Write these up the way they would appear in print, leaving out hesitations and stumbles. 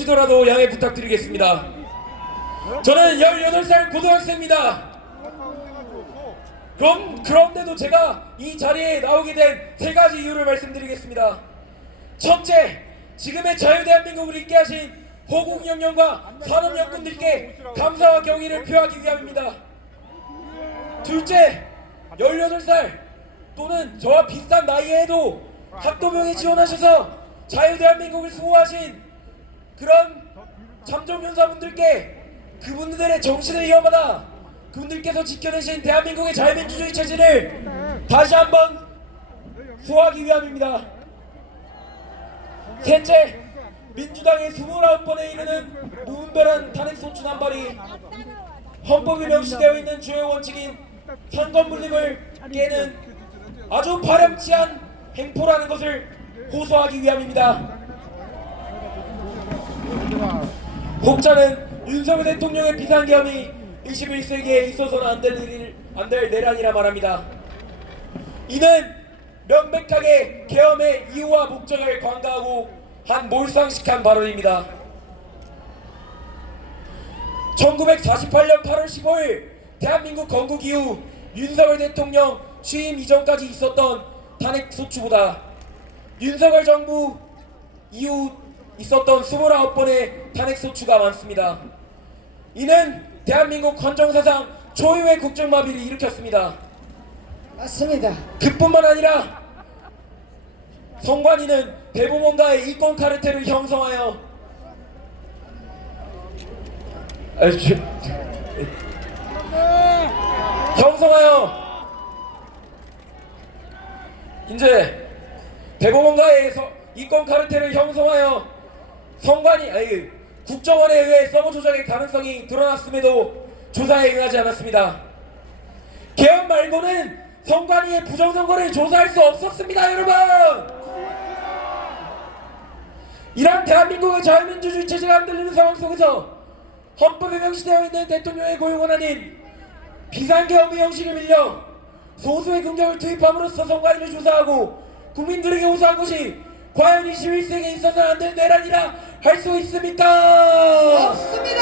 시더라도 양해 부탁드리겠습니다. 저는 18살 고등학생입니다. 그런데도 제가 이 자리에 나오게 된 3가지 이유를 말씀드리겠습니다. 첫째, 지금의 자유대한민국을 있게 하신 호국영령과 산업영군들께 감사와 경의를 표하기 위함입니다. 둘째, 18살 또는 저와 비슷한 나이에도 학도병에 지원하셔서 자유대한민국을 수호하신 그런 참전병사분들께 그분들의 정신을 이어받아 그분들께서 지켜내신 대한민국의 자유민주주의 체제를 다시 한번 수호하기 위함입니다. 셋째, 민주당의 29번에 이르는 무분별한 탄핵소추 남발이 헌법에 명시되어 있는 주요 원칙인 상권분립을 깨는 아주 파렴치한 행포라는 것을 호소하기 위함입니다. 혹자는 윤석열 대통령의 비상계엄이 21세기에 있어서는 안 될 내란이라 말합니다. 이는 명백하게 계엄의 이유와 목적을 간과하고 한 몰상식한 발언입니다. 1948년 8월 15일 대한민국 건국 이후 윤석열 대통령 취임 이전까지 있었던 탄핵소추보다 윤석열 정부 이후 있었던 29번의 탄핵소추가 많습니다. 이는 대한민국 헌정사상 초유의 국정마비를 일으켰습니다. 맞습니다. 그뿐만 아니라 선관위는 대법원과의 이권 카르텔을 형성하여 이제 대법원과의 이권 카르텔을 형성하여 국정원에 의해 서버 조작의 가능성이 드러났음에도 조사에 응하지 않았습니다. 계엄 말고는 선관위의 부정선거를 조사할 수 없었습니다, 여러분! 이런 대한민국의 자유민주주의 체제가 흔들리는 상황 속에서 헌법에 명시되어 있는 대통령의 고유 권한인 비상계엄의 형식을 빌려 소수의 긍정을 투입함으로써 선관위를 조사하고 국민들에게 호소한 것이 과연 21세기에 있어서는 안 될 내란이라 할 수 있습니까? 없습니다.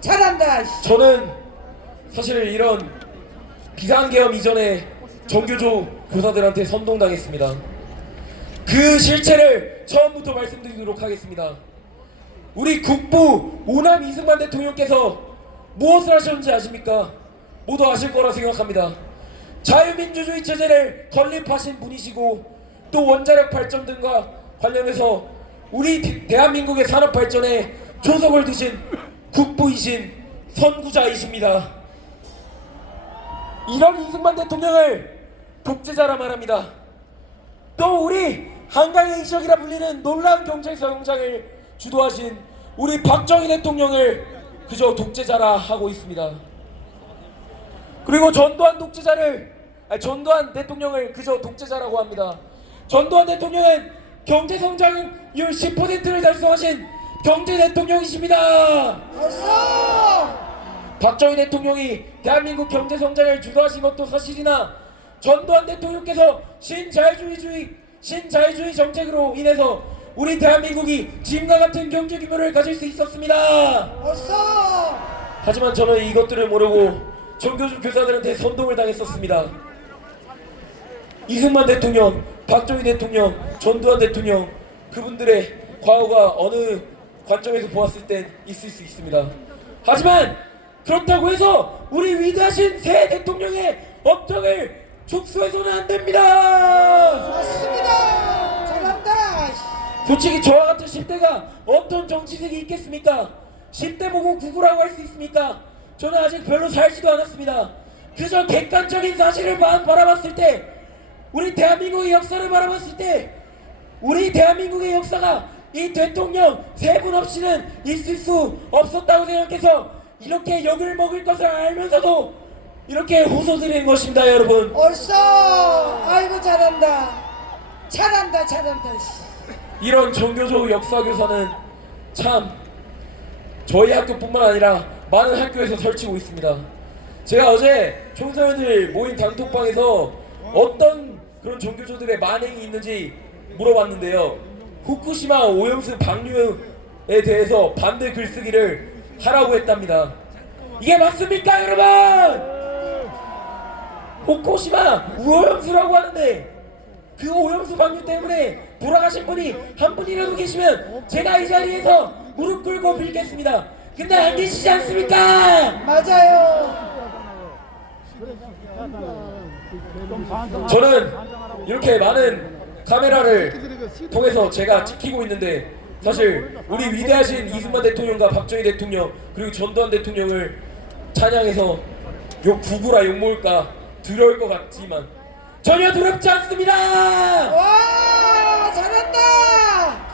잘한다. 저는 사실 이런 비상계엄 이전에 정교조 교사들한테 선동당했습니다. 그 실체를 처음부터 말씀드리도록 하겠습니다. 우리 국부 오남 이승만 대통령께서 무엇을 하셨는지 아십니까? 모두 아실 거라 생각합니다. 자유민주주의 체제를 건립하신 분이시고 또 원자력 발전 등과 관련해서 우리 대한민국의 산업 발전에 조석을 두신 국부이신 선구자이십니다. 이런 이승만 대통령을 독재자라 말합니다. 또 우리 한강의 이적이라 불리는 놀라운 경제성장을 주도하신 우리 박정희 대통령을 그저 독재자라 하고 있습니다. 그리고 전두환 대통령을 그저 독재자라고 합니다. 전두환 대통령은 경제성장률 10%를 달성하신 경제대통령이십니다. 벌써 박정희 대통령이 대한민국 경제성장을 주도하신 것도 사실이나 전두환 대통령께서 신자유주의 정책으로 인해서 우리 대한민국이 지금과 같은 경제 규모를 가질 수 있었습니다. 벌써 하지만 저는 이것들을 모르고 정교조 교사들한테 선동을 당했었습니다. 이승만 대통령, 박정희 대통령, 전두환 대통령 그분들의 과거가 어느 관점에서 보았을 땐 있을 수 있습니다. 하지만 그렇다고 해서 우리 위대하신 새 대통령의 업적을 축소해서는 안 됩니다. 맞습니다. 잘한다. 솔직히 저와 같은 10대가 어떤 정치색이 있겠습니까? 10대 보고 구구라고 할 수 있습니까? 저는 아직 별로 살지도 않았습니다. 그저 객관적인 사실을 바라봤을 때 우리 대한민국의 역사를 바라봤을 때 우리 대한민국의 역사가 이 대통령 3분 없이는 있을 수 없었다고 생각해서 이렇게 욕을 먹을 것을 알면서도 이렇게 호소드리는 것입니다, 여러분. 벌써 아이고 잘한다. 잘한다. 이런 정교조 역사교사는 참 저희 학교뿐만 아니라 많은 학교에서 설치고 있습니다. 제가 어제 청소년들 모인 단톡방에서 어떤 그런 종교조들의 만행이 있는지 물어봤는데요. 후쿠시마 오염수 방류에 대해서 반대 글쓰기를 하라고 했답니다. 이게 맞습니까, 여러분? 후쿠시마 오염수라고 하는데 그 오염수 방류 때문에 돌아가신 분이 한 분이라도 계시면 제가 이 자리에서 무릎 꿇고 빌겠습니다. 근데 안 계시지 않습니까? 맞아요. 저는 이렇게 많은 카메라를 통해서 제가 지키고 있는데 사실 우리 위대하신 이승만 대통령과 박정희 대통령 그리고 전두환 대통령을 찬양해서 욕 구구라 욕먹을까 두려울 것 같지만 전혀 두렵지 않습니다. 와, 잘한다.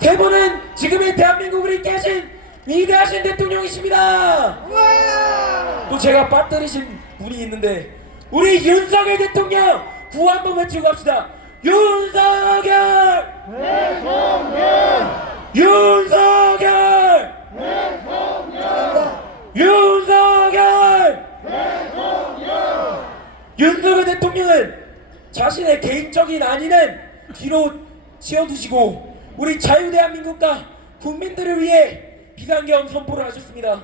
세 분은 지금의 대한민국을 이끌 하신 위대하신 대통령이십니다. 와. 또 제가 빠뜨리신 분이 있는데 우리 윤석열 대통령 구호 한번 외치고 갑시다. 윤석열 윤석열 윤석열 윤석열 대통령은 자신의 개인적인 안위는 뒤로 치워두시고 우리 자유대한민국과 국민들을 위해 비상계엄 선포를 하셨습니다.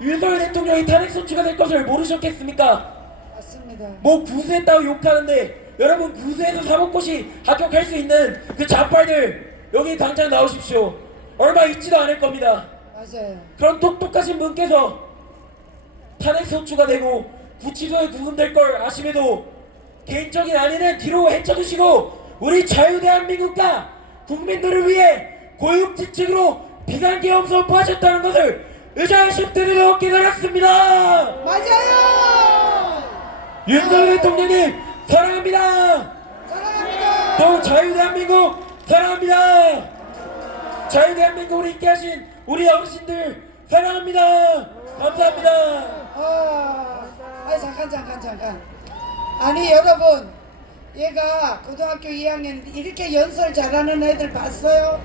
윤석열 대통령이 탄핵소추가 될 것을 모르셨겠습니까? 맞습니다. 뭐 구수했다고 욕하는데 여러분 구수해서 사법고시 합격할 수 있는 그 자빨들 여기 당장 나오십시오. 얼마 있지도 않을 겁니다. 맞아요. 그런 똑똑하신 분께서 탄핵소추가 되고 구치소에 구금될 걸 아심에도 개인적인 안위는 뒤로 헤쳐두시고 우리 자유대한민국과 국민들을 위해 고육지책으로 비상계엄 선포하셨다는 것을 의자십들으로 깨달았습니다. 맞아요. 윤석열 대통령님 사랑합니다. 사랑합니다. 또 자유대한민국 사랑합니다. 자유대한민국을 있게 하신 우리 어르신들 사랑합니다. 감사합니다. 잠깐. 아니 여러분, 얘가 고등학교 2학년 이렇게 연설 잘하는 애들 봤어요?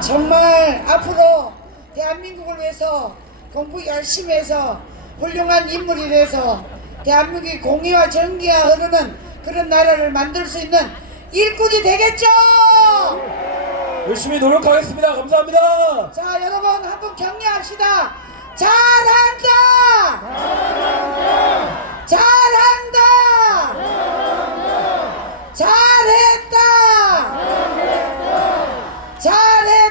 정말 앞으로 대한민국을 위해서 공부 열심히 해서 훌륭한 인물이 돼서 대한민국의 공의와 정의가 흐르는 그런 나라를 만들 수 있는 일꾼이 되겠죠? 열심히 노력하겠습니다. 감사합니다. 자, 여러분 한번 격려합시다.